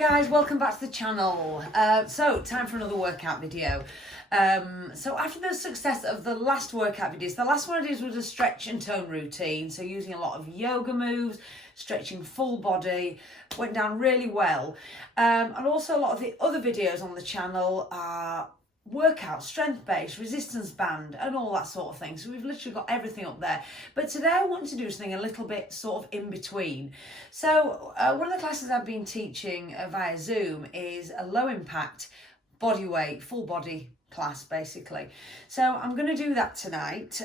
guys, welcome back to the channel. So time for another workout video. So after the success of the last workout videos, the last one I did was a stretch and tone routine, so using a lot of yoga moves, stretching full body, went down really well. And also a lot of the other videos on the channel are workout, strength-based, resistance band and all that sort of thing. So we've literally got everything up there. But today I want to do something a little bit sort of in between. So one of the classes I've been teaching via Zoom is a low impact body weight, full body class basically. So I'm going to do that tonight.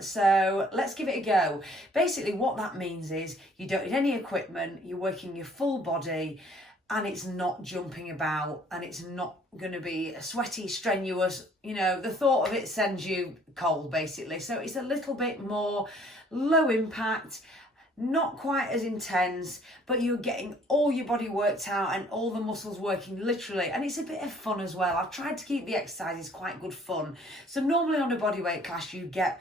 So let's give it a go. Basically what that means is you don't need any equipment, you're working your full body, and it's not jumping about, and it's not going to be sweaty, strenuous. You know, the thought of it sends you cold, basically. So it's a little bit more low impact, not quite as intense, but you're getting all your body worked out and all the muscles working literally. And it's a bit of fun as well. I've tried to keep the exercises quite good fun. So normally on a bodyweight class, you get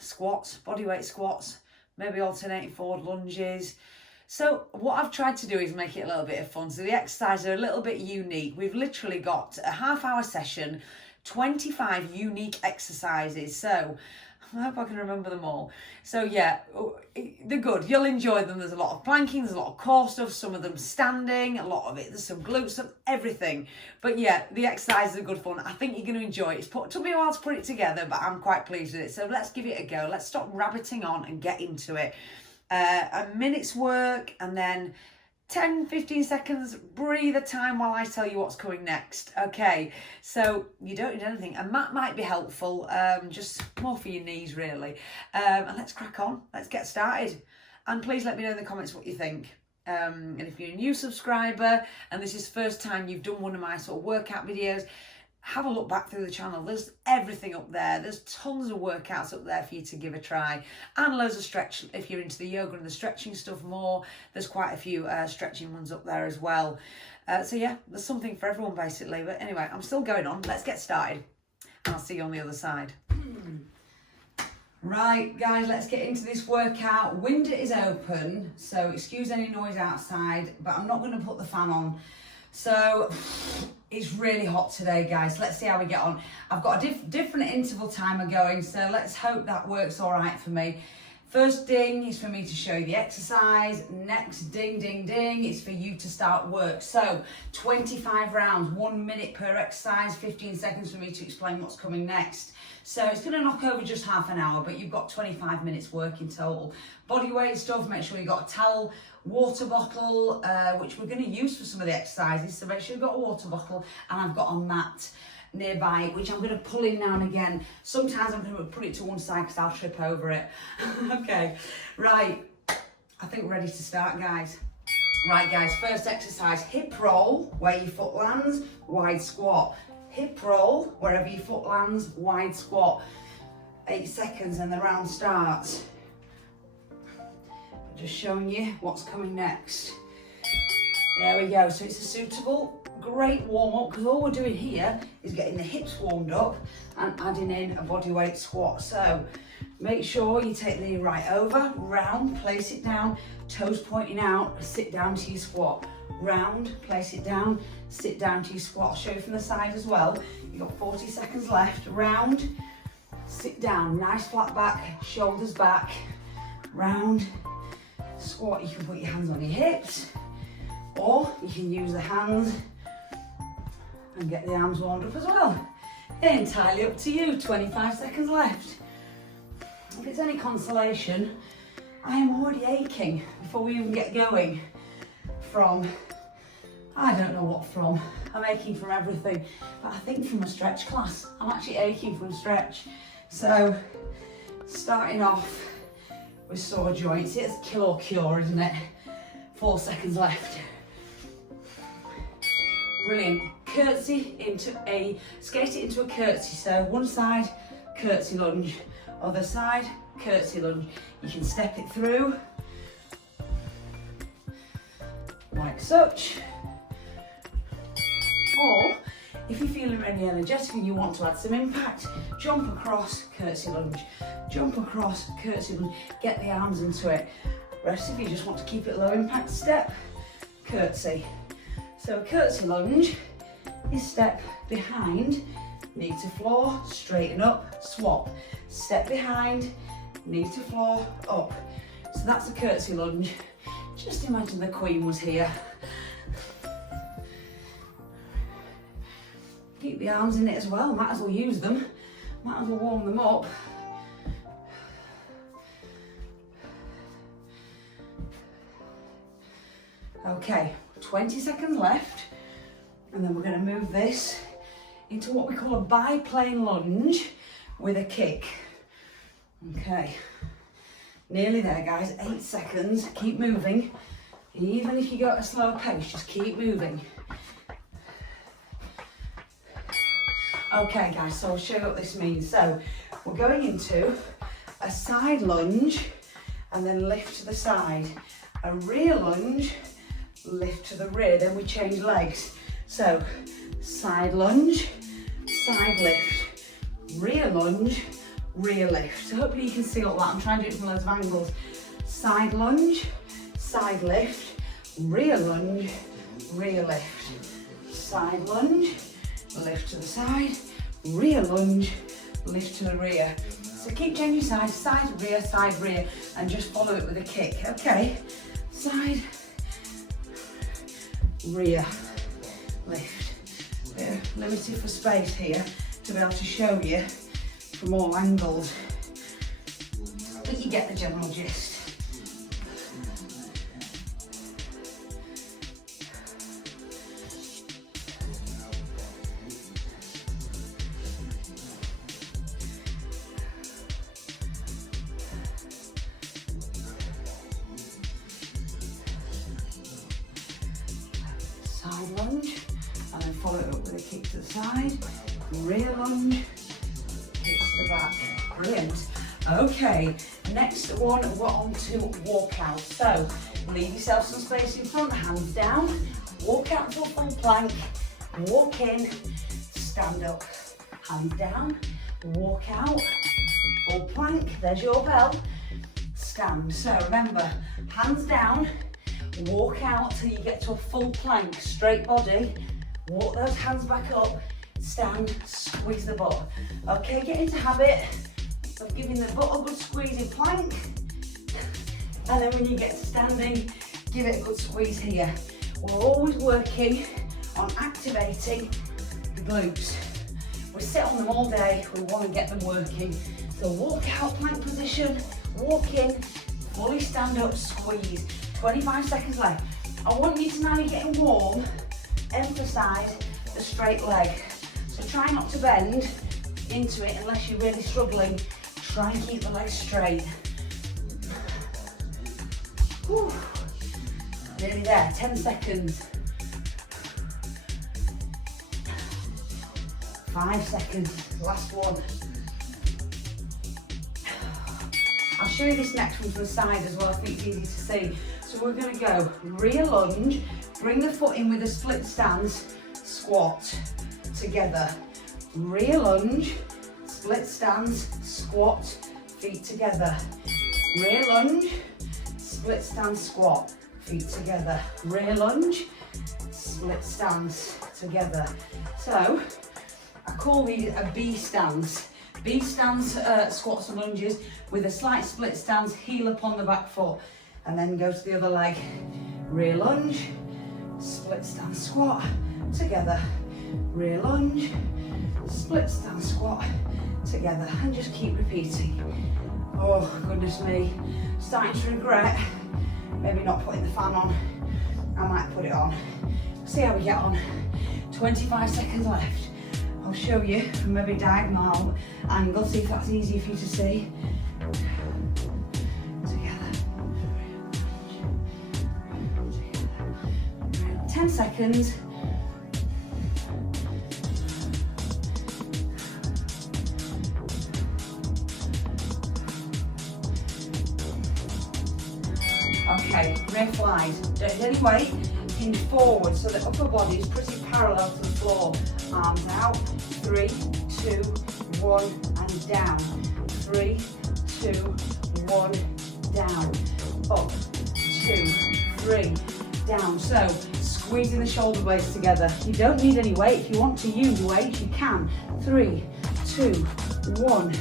squats, bodyweight squats, maybe alternating forward lunges. So what I've tried to do is make it a little bit of fun. So the exercises are a little bit unique. We've literally got a half-hour session, 25 unique exercises. So I hope I can remember them all. So yeah, they're good. You'll enjoy them. There's a lot of planking, there's a lot of core stuff, some of them standing, a lot of it, there's some glute stuff, everything. But yeah, the exercises are good fun. I think you're going to enjoy it. It took me a while to put it together, but I'm quite pleased with it. So let's give it a go. Let's stop rabbiting on and get into it. A minute's work and then 10-15 seconds breather time while I tell you what's coming next. Okay, so you don't need anything. A mat might be helpful, just more for your knees really. And let's crack on, let's get started. And please let me know in the comments what you think. And if you're a new subscriber and this is the first time you've done one of my sort of workout videos, have a look back through the channel. There's everything up there. There's tons of workouts up there for you to give a try, and loads of stretch if you're into the yoga and the stretching stuff more. There's quite a few stretching ones up there as well. So yeah, there's something for everyone basically. But anyway, I'm still going on. Let's get started and I'll see you on the other side. Right guys, let's get into this workout. Window is open, so excuse any noise outside, but I'm not going to put the fan on. So it's really hot today, guys. Let's see how we get on. I've got a different interval timer going, so let's hope that works all right for me. First ding is for me to show you the exercise. Next ding, ding, ding is for you to start work. So 25 rounds, 1 minute per exercise, 15 seconds for me to explain what's coming next. So it's going to knock over just half an hour, but you've got 25 minutes work in total. Body weight stuff, make sure you've got a towel, water bottle, which we're going to use for some of the exercises. So make sure you've got a water bottle, and I've got a mat nearby, which I'm going to pull in now and again. Sometimes I'm going to put it to one side because I'll trip over it. Okay, right. I think we're ready to start, guys. Right, guys, first exercise, hip roll, where your foot lands, wide squat. Hip roll, wherever your foot lands, wide squat. 8 seconds and the round starts. Just showing you what's coming next. There we go. So it's a suitable, great warm up, because all we're doing here is getting the hips warmed up and adding in a bodyweight squat. So make sure you take the knee right over, round, place it down, toes pointing out, sit down to your squat. Round, place it down, sit down to your squat. I'll show you from the side as well. You've got 40 seconds left. Round, sit down, nice flat back, shoulders back. Round, squat. You can put your hands on your hips, or you can use the hands and get the arms warmed up as well. Entirely up to you. 25 seconds left. If it's any consolation, I am already aching before we even get going from, I don't know what from. I'm aching from everything, but I think from a stretch class. I'm actually aching from stretch. So starting off with sore joints, it's kill or cure, isn't it? 4 seconds left. Brilliant. Curtsy into a, skate it into a curtsy. So one side, curtsy lunge. Other side, curtsy lunge. You can step it through like such. Or if you're feeling really energetic and you want to add some impact, jump across, curtsy lunge. Jump across, curtsy lunge. Get the arms into it. Rest if you just want to keep it low impact, step, curtsy. So a curtsy lunge is step behind, knee to floor, straighten up, swap. Step behind, knee to floor, up. So that's a curtsy lunge. Just imagine the Queen was here. Keep the arms in it as well, might as well use them. Might as well warm them up. Okay, 20 seconds left, and then we're going to move this into what we call a biplane lunge with a kick. Okay, nearly there guys, 8 seconds, keep moving. Even if you go at a slower pace, just keep moving. Okay guys, so I'll show you what this means. So we're going into a side lunge and then lift to the side. A rear lunge, lift to the rear, then we change legs. So side lunge, side lift, rear lunge, rear lift. So hopefully you can see all that. I'm trying to do it from loads of angles. Side lunge, side lift, rear lunge, rear lift. Side lunge, lift to the side, rear lunge, lift to the rear. So keep changing sides, side, rear, and just follow it with a kick. Okay, side, rear, lift. Limited for space here to be able to show you from all angles, but you get the general gist. Side lunge, and then follow it up with a kick to the side, rear lunge, kick to the back. Brilliant. Okay, next one, we're on to walk out. So leave yourself some space in front, hands down, walk out to a full plank, walk in, stand up, hands down, walk out, full plank, there's your bell, stand. So remember, hands down, walk out till you get to a full plank, straight body, walk those hands back up, stand, squeeze the butt. Okay, get into habit of giving the butt a good squeeze in plank, and then when you get to standing, give it a good squeeze here. We're always working on activating the glutes. We sit on them all day, we want to get them working. So walk out, plank position, walk in, fully stand up, squeeze. 25 seconds left. I want you to, now you're getting warm, emphasise the straight leg. So try not to bend into it unless you're really struggling. Try and keep the legs straight. Whew. Nearly there, 10 seconds. 5 seconds, last one. I'll show you this next one from the side as well, I think it's easy to see. So we're going to go rear lunge, bring the foot in with a split stance, squat, together. Rear lunge, split stance, squat, feet together. Rear lunge, split stance, squat, feet together. Rear lunge, split stance, together. So I call these a B stance. B stance squats and lunges with a slight split stance, heel up on the back foot, and then go to the other leg. Rear lunge, split stance squat, together. Rear lunge, split stance squat, together, and just keep repeating. Oh goodness me, starting to regret maybe not putting the fan on. I might put it on. See how we get on. 25 seconds left. I'll show you from maybe diagonal angle, see if that's easier for you to see. Together. 10 seconds. Okay, rear flies. Don't use any weight, hinge forward so the upper body is pretty parallel to the floor. Arms out, 3, 2, 1, and down. 3, 2, 1, down. Up, 2, 3, down. So squeezing the shoulder blades together. You don't need any weight. If you want to use weight, you can. 3, 2, 1.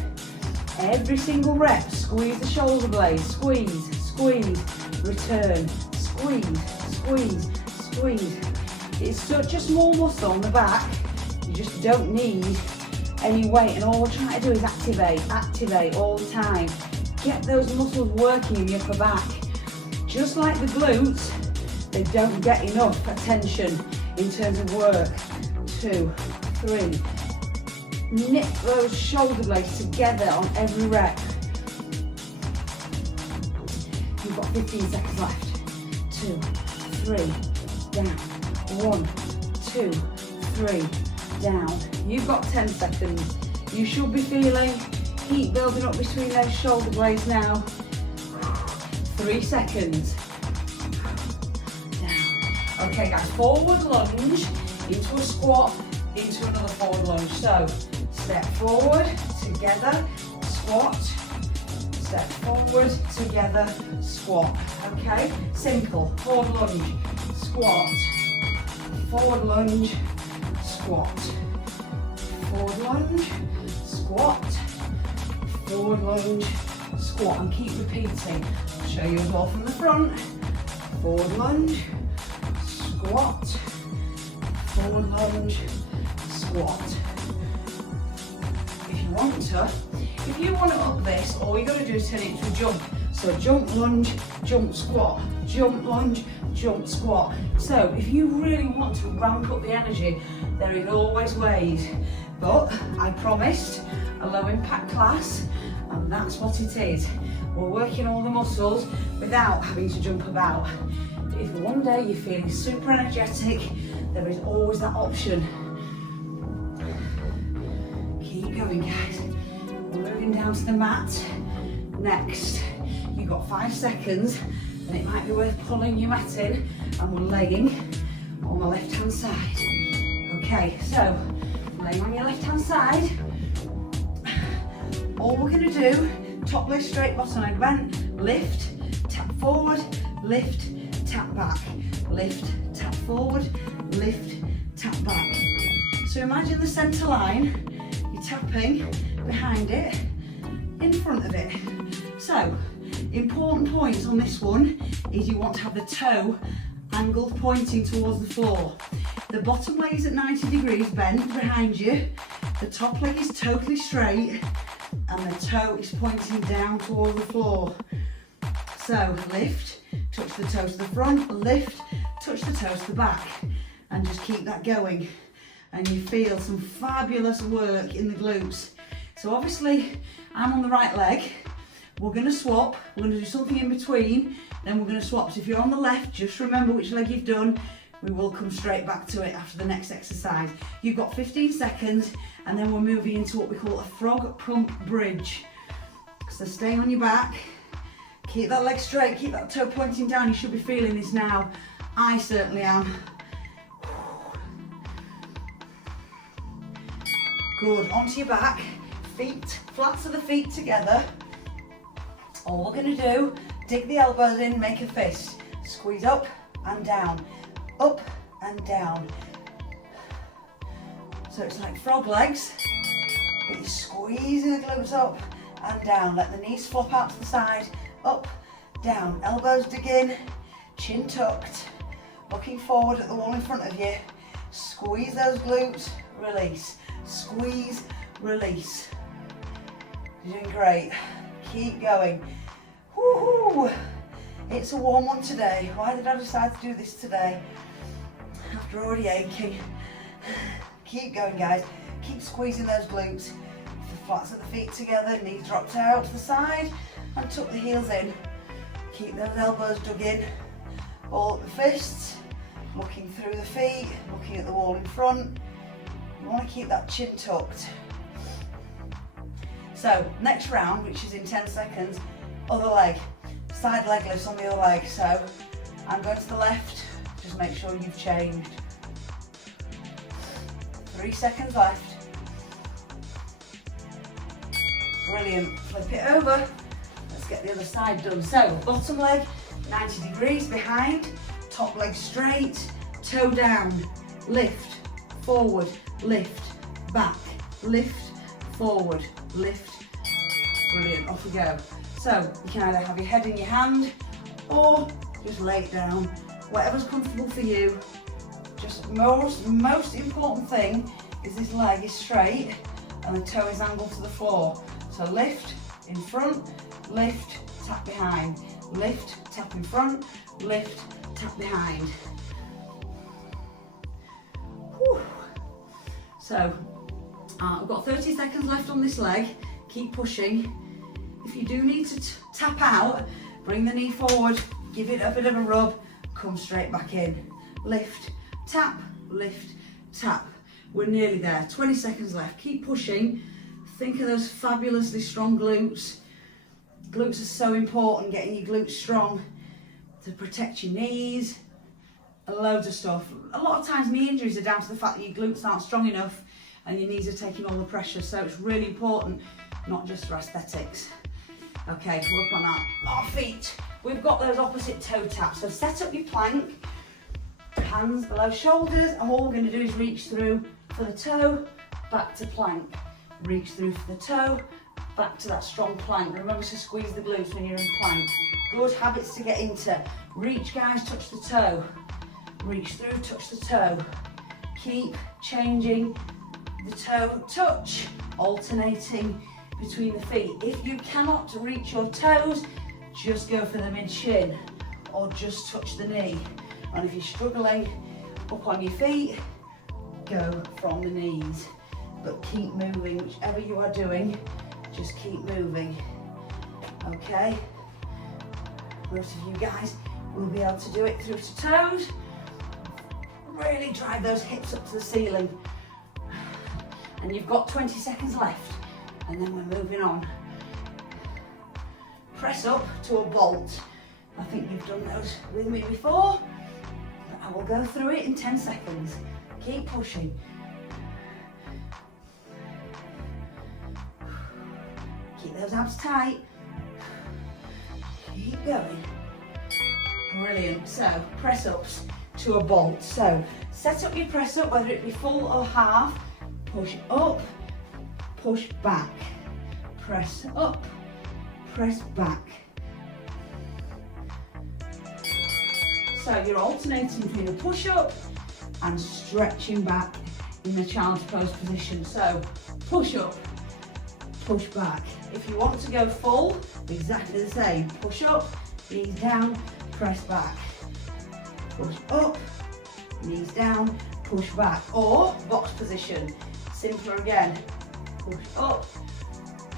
Every single rep, squeeze the shoulder blades, squeeze, squeeze, return, squeeze, squeeze, squeeze. It's such a small muscle on the back, you just don't need any weight, and all we're trying to do is activate all the time. Get those muscles working in the upper back. Just like the glutes, they don't get enough attention in terms of work. 2, 3. Knit those shoulder blades together on every rep. You've got 15 seconds left. 2, 3, down. 1, 2, 3, down. You've got 10 seconds. You should be feeling heat building up between those shoulder blades now. 3 seconds. Down. Okay guys, forward lunge into a squat, into another forward lunge. So, step forward, together, squat. Step forward, together, squat. Okay, simple. Forward lunge, squat. Forward lunge, squat. Forward lunge, squat. Forward lunge, squat. And keep repeating. I'll show you as well from the front. Forward lunge, squat. Forward lunge, squat. If you want to up this, all you got to do is turn it into a jump. So jump, lunge, jump, squat, jump, lunge, jump, squat. So if you really want to ramp up the energy, there is always ways. But I promised a low impact class, and that's what it is. We're working all the muscles without having to jump about. If one day you're feeling super energetic, there is always that option. Keep going, guys. We're moving down to the mat. Next, you've got 5 seconds, and it might be worth pulling your mat in, and we're laying on the left hand side. Okay, so laying on your left hand side. All we're going to do, top leg straight, bottom leg bent, lift, tap forward, lift, tap back, lift, tap forward, lift, tap back. So imagine the centre line, you're tapping behind it, in front of it. So, important points on this one is you want to have the toe angled pointing towards the floor. The bottom leg is at 90 degrees bent behind you, the top leg is totally straight, and the toe is pointing down toward the floor. So lift, touch the toe to the front, lift, touch the toe to the back, and just keep that going. And you feel some fabulous work in the glutes. So obviously I'm on the right leg, we're going to swap, we're going to do something in between, then we're going to swap. So if you're on the left, just remember which leg you've done, we will come straight back to it after the next exercise. You've got 15 seconds, and then we're moving into what we call a frog pump bridge. So stay on your back, keep that leg straight, keep that toe pointing down. You should be feeling this now. I certainly am. Good, onto your back, feet, flats of the feet together. All we're going to do, dig the elbows in, make a fist. Squeeze up and down, up and down. So it's like frog legs, but you're squeezing the glutes up and down. Let the knees flop out to the side, up, down. Elbows dig in, chin tucked, looking forward at the wall in front of you. Squeeze those glutes, release. Squeeze, release. You're doing great. Keep going. Woohoo! It's a warm one today. Why did I decide to do this today? After already aching. Keep going, guys. Keep squeezing those glutes. The flats of the feet together, knees dropped out to the side, and tuck the heels in. Keep those elbows dug in. Ball up the fists, looking through the feet, looking at the wall in front. You want to keep that chin tucked. So, next round, which is in 10 seconds, other leg. Side leg lifts on the other leg. So, I'm going to the left, just make sure you've changed. 3 seconds left. Brilliant. Flip it over. Let's get the other side done. So, bottom leg, 90 degrees behind, top leg straight, toe down, lift, forward, lift, back, lift, forward, lift. Brilliant, off we go. So you can either have your head in your hand or just lay it down, whatever's comfortable for you. Just most important thing is this leg is straight and the toe is angled to the floor. So lift in front, lift, tap behind, lift, tap in front, lift, tap behind. Whew. So I've got 30 seconds left on this leg. Keep pushing. If you do need to tap out, bring the knee forward, give it a bit of a rub, come straight back in. Lift, tap, lift, tap. We're nearly there, 20 seconds left. Keep pushing. Think of those fabulously strong glutes. Glutes are so important, getting your glutes strong to protect your knees and loads of stuff. A lot of times knee injuries are down to the fact that your glutes aren't strong enough and your knees are taking all the pressure, so it's really important, not just for aesthetics. Okay, work on that. Our feet, we've got those opposite toe taps, so set up your plank, hands below shoulders, and all we're going to do is reach through for the toe, back to plank. Reach through for the toe, back to that strong plank. Remember to squeeze the glutes when you're in plank. Good habits to get into. Reach, guys, touch the toe. Reach through, touch the toe. Keep changing the toe touch, alternating between the feet. If you cannot reach your toes, just go for the mid-shin or just touch the knee. And if you're struggling up on your feet, go from the knees. But keep moving, whichever you are doing, just keep moving. Okay? Most of you guys will be able to do it through to toes. Really drive those hips up to the ceiling. And you've got 20 seconds left, and then we're moving on. Press up to a bolt. I think you've done those with me before, but I will go through it in 10 seconds. Keep pushing. Keep those abs tight. Keep going. Brilliant. So, press ups to a bolt. So, set up your press up, whether it be full or half. Push up, push back. Press up, press back. So you're alternating between a push up and stretching back in the child's pose position. So push up, push back. If you want to go full, exactly the same. Push up, knees down, press back. Push up, knees down, push back. Or box position. Simpler again. Push up,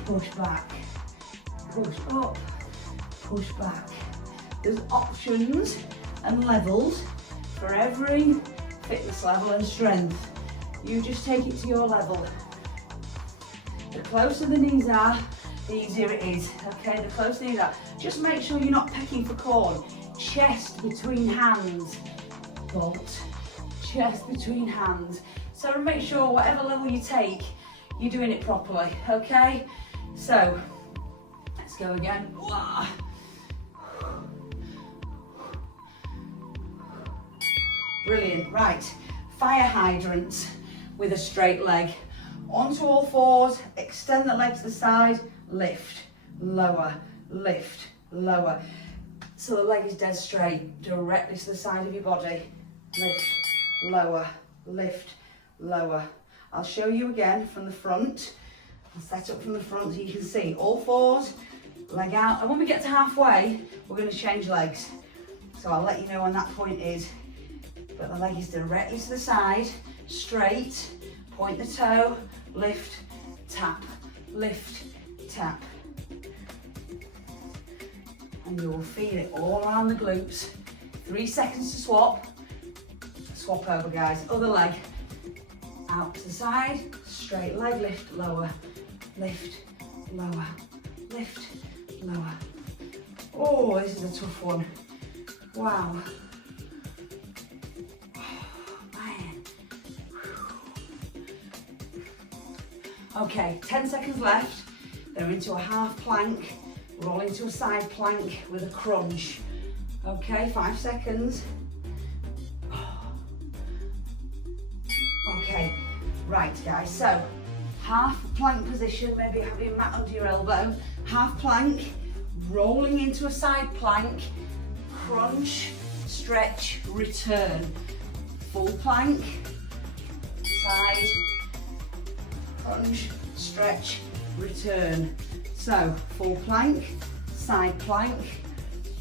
push back. Push up, push back. There's options and levels for every fitness level and strength. You just take it to your level. The closer the knees are, the easier it is. Okay, the closer the knees are. Just make sure you're not pecking for corn. Chest between hands. Bolt. Chest between hands. So make sure whatever level you take, you're doing it properly, okay? So, let's go again. Brilliant, right. Fire hydrants with a straight leg. Onto all fours, extend the leg to the side, lift, lower, lift, lower. So the leg is dead straight, directly to the side of your body. Lift, lower, lift, lower. I'll show you again from the front. I'll set up from the front so you can see all fours, leg out. And when we get to halfway, we're going to change legs. So I'll let you know when that point is. But the leg is directly to the side, straight, point the toe, lift, tap, tap. And you will feel it all around the glutes. 3 seconds to swap. Swap over, guys. Other leg. Out to the side, straight leg, lift, lower, lift, lower, lift, lower. Oh, this is a tough one. Wow. Oh, man. Okay, 10 seconds left. They're into a half plank. Roll into a side plank with a crunch. Okay, 5 seconds. Right guys, so half plank position, maybe having a mat under your elbow, half plank, rolling into a side plank, crunch, stretch, return, full plank, side, crunch, stretch, return. So full plank, side plank,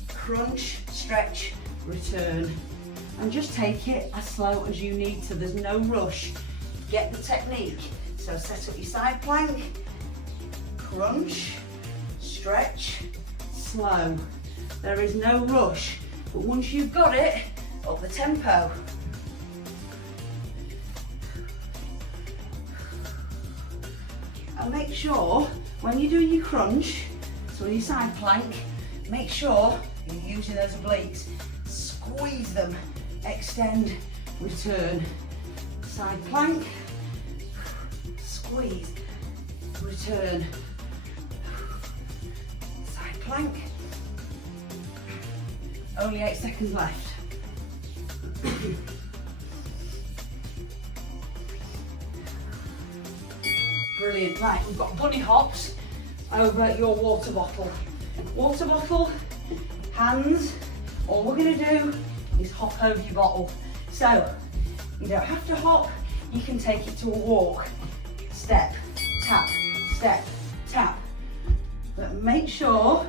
crunch, stretch, return. And just take it as slow as you need to, there's no rush. Get the technique. So set up your side plank, crunch, stretch, slow. There is no rush, but once you've got it, up the tempo. And make sure when you're doing your crunch, so on your side plank, make sure you're using those obliques. Squeeze them, extend, return. Side plank, squeeze, return. Side plank. Only 8 seconds left. Brilliant. Right, we've got bunny hops over your water bottle. Water bottle, hands. All we're going to do is hop over your bottle. So you don't have to hop, you can take it to a walk. Step, tap, step, tap. But make sure,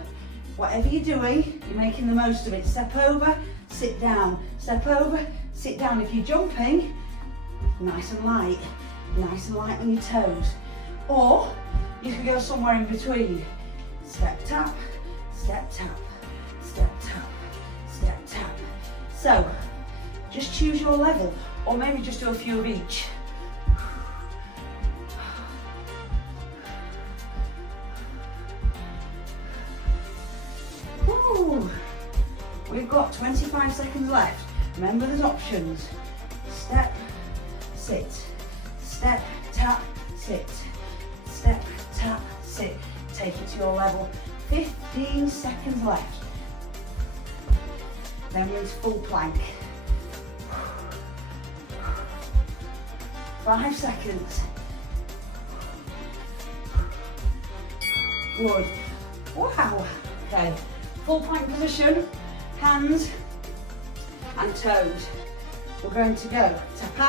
whatever you're doing, you're making the most of it. Step over, sit down. Step over, sit down. If you're jumping, nice and light on your toes. Or you can go somewhere in between. Step, tap, step, tap, step, tap, step, tap. So, just choose your level, or maybe just do a few of each. Woo. We've got 25 seconds left. Remember there's options. Step, sit, step, tap, sit, step, tap, sit. Take it to your level. 15 seconds left. Then we're full plank. 5 seconds. Good. Wow. Okay. Full plank position. Hands and toes. We're going to go tap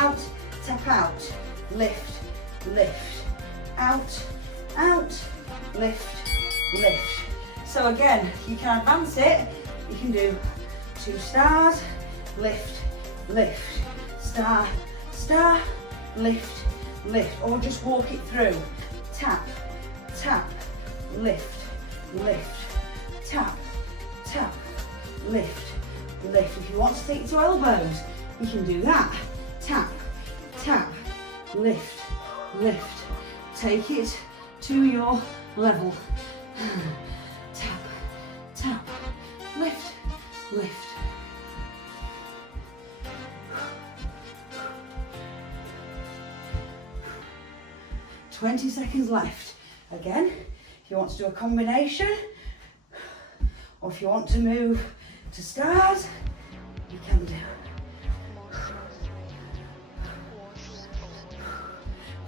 out, lift, lift, out, out, lift, lift. So again, you can advance it. You can do 2 stars, lift, lift, star, star, lift, lift, or just walk it through. Tap, tap, lift, lift, tap, tap, lift, lift. If you want to take it to elbows, you can do that. Tap, tap, lift, lift. Take it to your level. Tap, tap, lift, lift. "20 seconds left. Again, if you want to do a combination, or if you want to move to stars, you can do.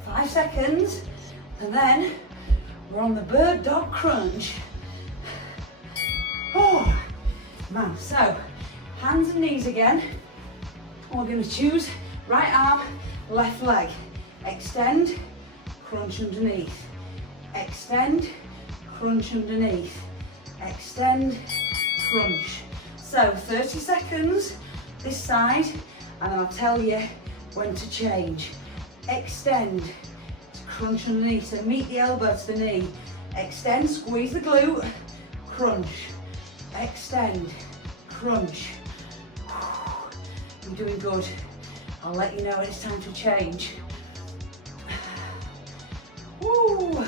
5 seconds, and then we're on the bird dog crunch. Oh, man. So, hands and knees again. We're going to choose right arm, left leg. Extend, crunch underneath. Extend, crunch underneath. Extend, crunch. So 30 seconds this side, and I'll tell you when to change. Extend, crunch underneath. So meet the elbow to the knee. Extend, squeeze the glute, crunch. Extend, crunch. You're doing good. I'll let you know when it's time to change. Woo.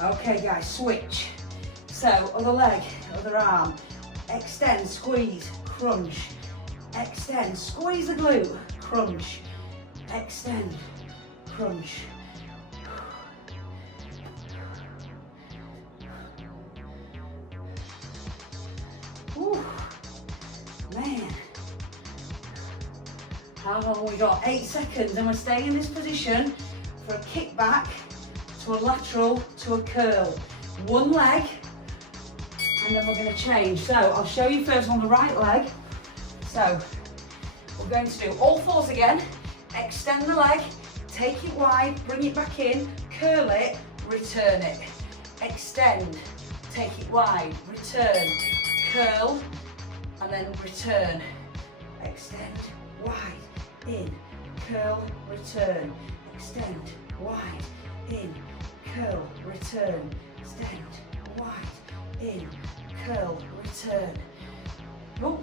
Okay guys, switch. So other leg, other arm. Extend, squeeze, crunch. Extend, squeeze the glute, crunch. Extend, crunch. Whew. Man. How long have we got? 8 seconds, and we're staying in this position for a kick back to a lateral to a curl. One leg, and then we're going to change. So I'll show you first on the right leg. So we're going to do all fours again. Extend the leg, take it wide, bring it back in, curl it, return it. Extend, take it wide, return, curl, and then return. Extend, wide, in, curl, return. Extend, wide, in, curl, return. Extend, wide, in, curl, return. Oh,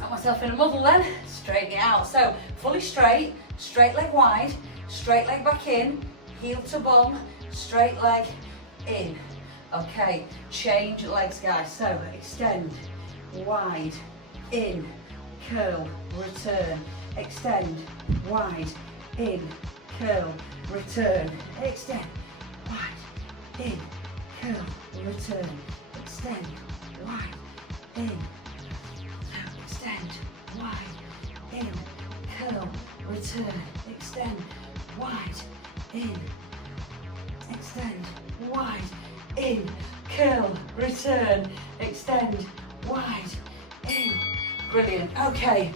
got myself in a muddle then. Straighten it out. So, fully straight, straight leg wide, straight leg back in, heel to bum, straight leg in. Okay, change legs, guys. So, extend, wide, in, curl, return. Extend, wide, in, curl, return. Extend, wide, in, curl, return. Extend, wide, in, extend, wide, in, curl, return. Extend, wide, in, extend, wide, in, curl, return. Extend, wide, in. Brilliant. Okay,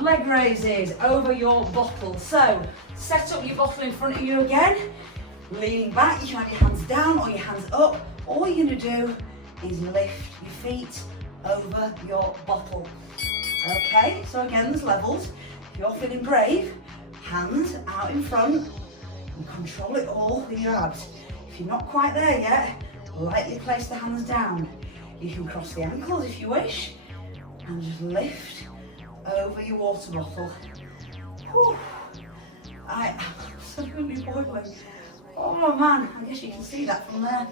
leg raises over your bottle. So, set up your bottle in front of you again. Leaning back, you can have your hands down or your hands up. All you're going to do is lift your feet over your bottle. Okay, so again, there's levels. If you're feeling brave, hands out in front and control it all with your abs. If you're not quite there yet, lightly place the hands down. You can cross the ankles if you wish and just lift over your water bottle. Whew. I am absolutely boiling. Oh man, I guess you can see that from there.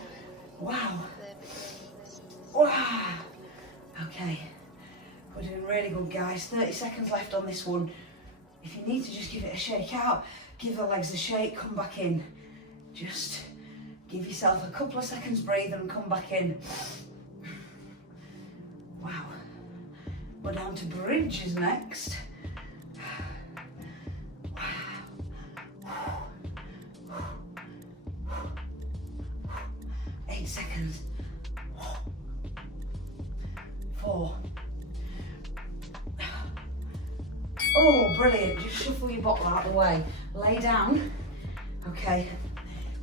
Wow. Wow. Okay, we're doing really good, guys. 30 seconds left on this one. If you need to just give it a shake out, give the legs a shake, come back in. Just give yourself a couple of seconds breather and come back in. Wow. We're down to bridges next. 8 seconds. 4. Oh, brilliant. Just shuffle your bottle out of the way. Lay down. Okay.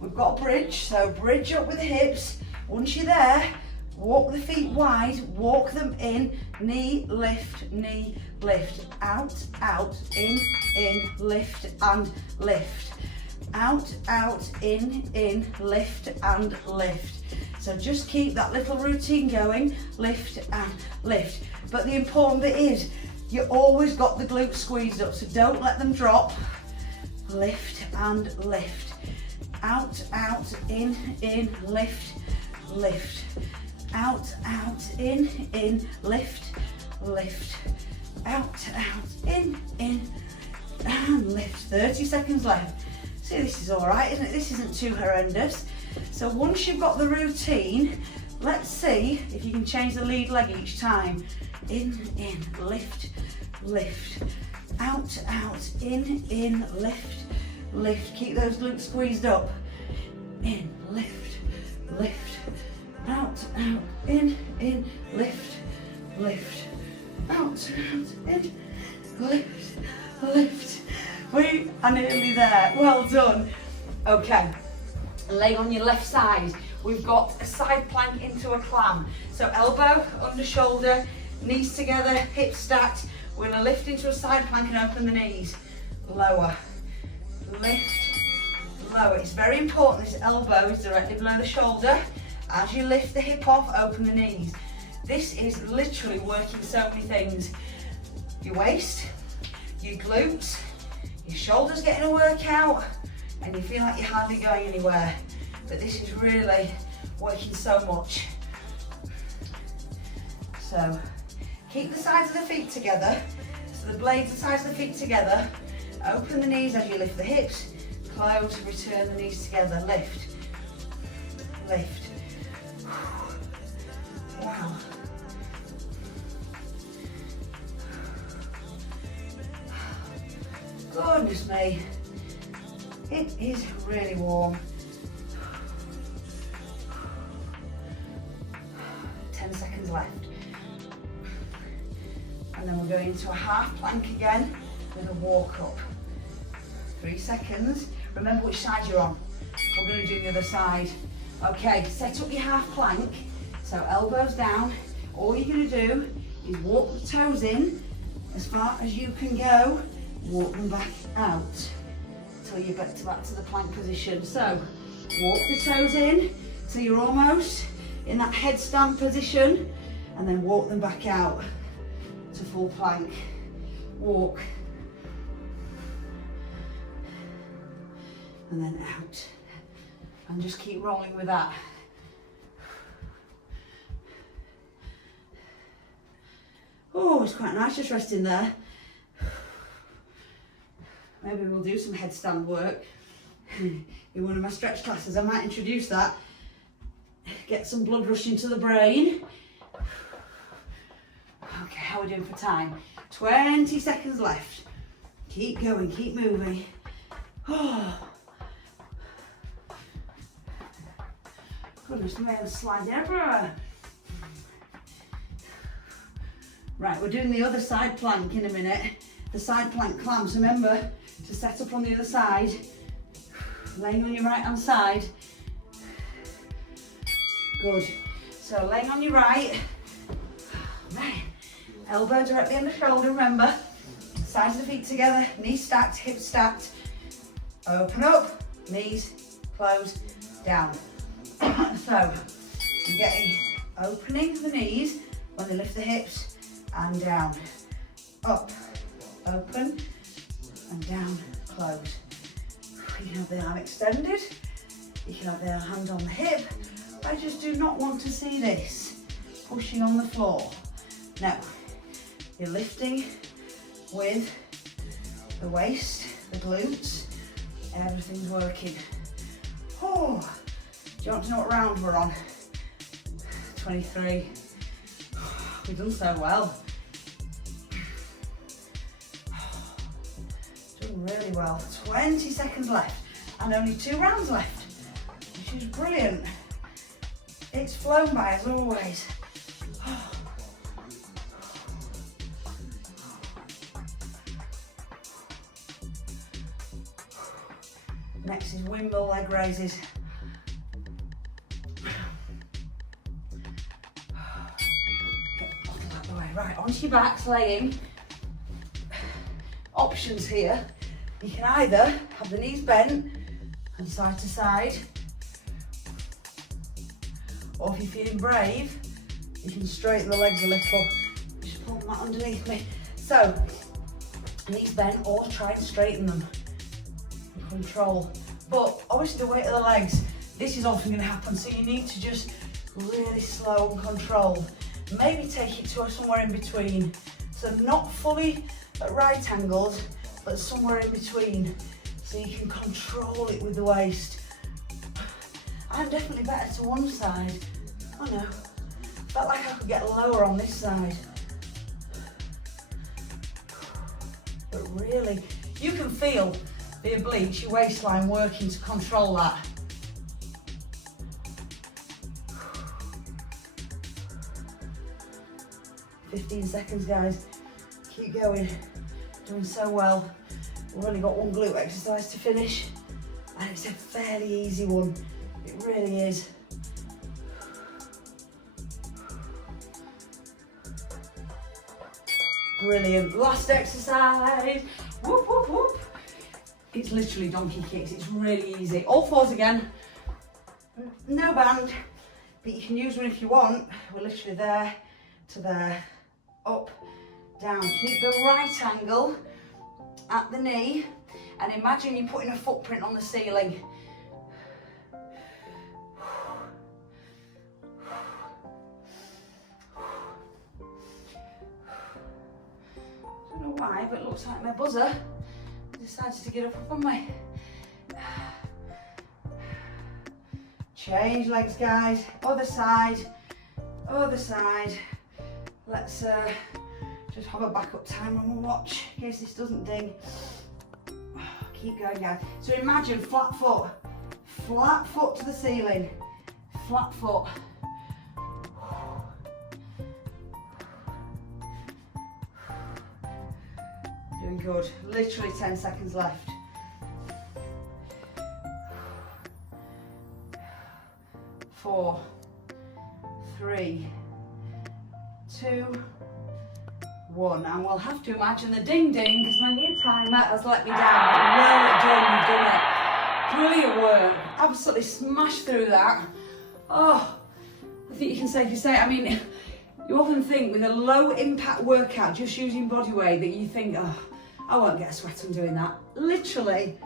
We've got a bridge, so bridge up with the hips. Once you're there, walk the feet wide, walk them in, knee, lift, out, in, lift and lift. Out, in, lift and lift. So just keep that little routine going, lift and lift. But the important bit is, you always got the glutes squeezed up, so don't let them drop. Lift and lift. Out, in, lift. Out, in, lift. Out, in, and lift. 30 seconds left. See, this is all right, isn't it? This isn't too horrendous. So once you've got the routine, let's see if you can change the lead leg each time. In, lift. Out, in, lift. Keep those glutes squeezed up. In, lift. Out, in, lift. Out, in, lift. We are nearly there. Well done. Okay, lay on your left side. We've got a side plank into a clam. So elbow under shoulder, knees together, hips stacked. We're gonna lift into a side plank and open the knees. Lower, lift, lower. It's very important this elbow is directly below the shoulder. As you lift the hip off, open the knees. This is literally working so many things. Your waist, your glutes, your shoulders getting a workout, and you feel like you're hardly going anywhere. But this is really working so much. So keep the sides of the feet together. So the blades, the sides of the feet together. Open the knees as you lift the hips. Close, return the knees together. Lift. Wow. goodness me. It is really warm. 10 seconds left. And then we're going into a half plank again with a walk up. 3 seconds. Remember which side you're on. We're going to do the other side. Okay, set up your half plank. So elbows down. All you're going to do is walk the toes in as far as you can go. Walk them back out till you get back to the plank position. So walk the toes in till you're almost in that headstand position, and then walk them back out to full plank. Walk and then out, and just keep rolling with that. Oh, it's quite nice just resting there. Maybe we'll do some headstand work in one of my stretch classes. I might introduce that. Get some blood rushing to the brain. Okay, how are we doing for time? 20 seconds left. Keep going, keep moving. Oh. Goodness me, I'm sliding everywhere. Right, we're doing the other side plank in a minute. The side plank clamps, remember to set up on the other side. Laying on your right hand side. Good. So laying on your right. Man. Elbow directly under shoulder, remember. Sides of the feet together, knees stacked, hips stacked. Open up, knees, close, down. So you're getting opening of the knees when they lift the hips and down. Up, open, and down, close. You can have the arm extended. You can have the hand on the hip. I just do not want to see this pushing on the floor. No, you're lifting with the waist, the glutes, everything's working. Oh, do you want to know what round we're on? 23. We've done so well. Doing really well. 20 seconds left and only 2 rounds left, which is brilliant. It's flown by as always. Next is windmill leg raises. Right, onto your backs, laying. Options here. You can either have the knees bent and side to side, or if you're feeling brave, you can straighten the legs a little. Just pull them out underneath me. So, knees bent, or try and straighten them. Control. But obviously the weight of the legs, this is often going to happen, so you need to just really slow and control. Maybe take it to somewhere in between. So not fully at right angles, but somewhere in between. So you can control it with the waist. I'm definitely better to one side. Oh no, felt like I could get lower on this side. But really, you can feel the obliques, your waistline working to control that. "15 seconds, guys. Keep going. Doing so well. We've only got one glute exercise to finish, and it's a fairly easy one. It really is. Brilliant. Last exercise. Whoop, whoop, whoop. It's literally donkey kicks. It's really easy. All fours again. No band, but you can use one if you want. We're literally there to there. Up, down. Keep the right angle at the knee, and imagine you're putting a footprint on the ceiling. I don't know why, but it looks like my buzzer decided to get up on me. Change legs, guys. Other side, other side. Let's just have a backup timer on my watch in case this doesn't ding. Keep going, guys. So imagine flat foot to the ceiling, flat foot. Doing good, literally 10 seconds left. 4, 3, 2, 1. And we'll have to imagine the ding ding because my new timer has let me down. Well done, you've done it. Brilliant work. Absolutely smashed through that. Oh, I think you can safely say, I mean, you often think with a low impact workout, just using body weight, that you think, oh, I won't get a sweat on doing that. Literally,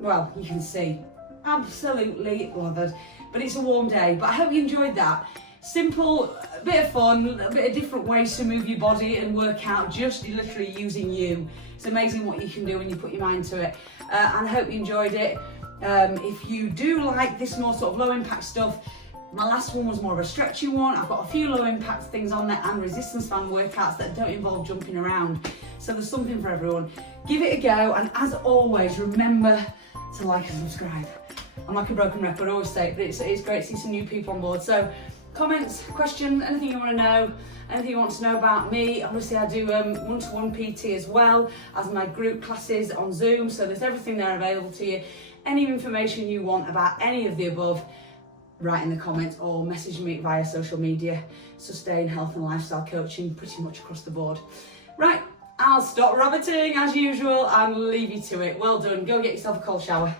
well, you can see, absolutely lathered. But it's a warm day, but I hope you enjoyed that. Simple, a bit of fun, a bit of different ways to move your body and work out, just literally using you. It's amazing what you can do when you put your mind to it. And I hope you enjoyed it. If you do like this more sort of low impact stuff, my last one was more of a stretchy one. I've got a few low impact things on there and resistance band workouts that don't involve jumping around. So there's something for everyone. Give it a go, and as always, remember to like and subscribe. I'm like a broken record, I always say it, but it's great to see some new people on board. So comments, question, anything you want to know, anything you want to know about me. Obviously I do one-to-one PT as well as my group classes on Zoom, so there's everything there available to you. Any information you want about any of the above, write in the comments or message me via social media. Sustain health and lifestyle coaching pretty much across the board. Right, I'll stop rabbiting as usual and leave you to it. Well done, go get yourself a cold shower.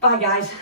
Bye guys.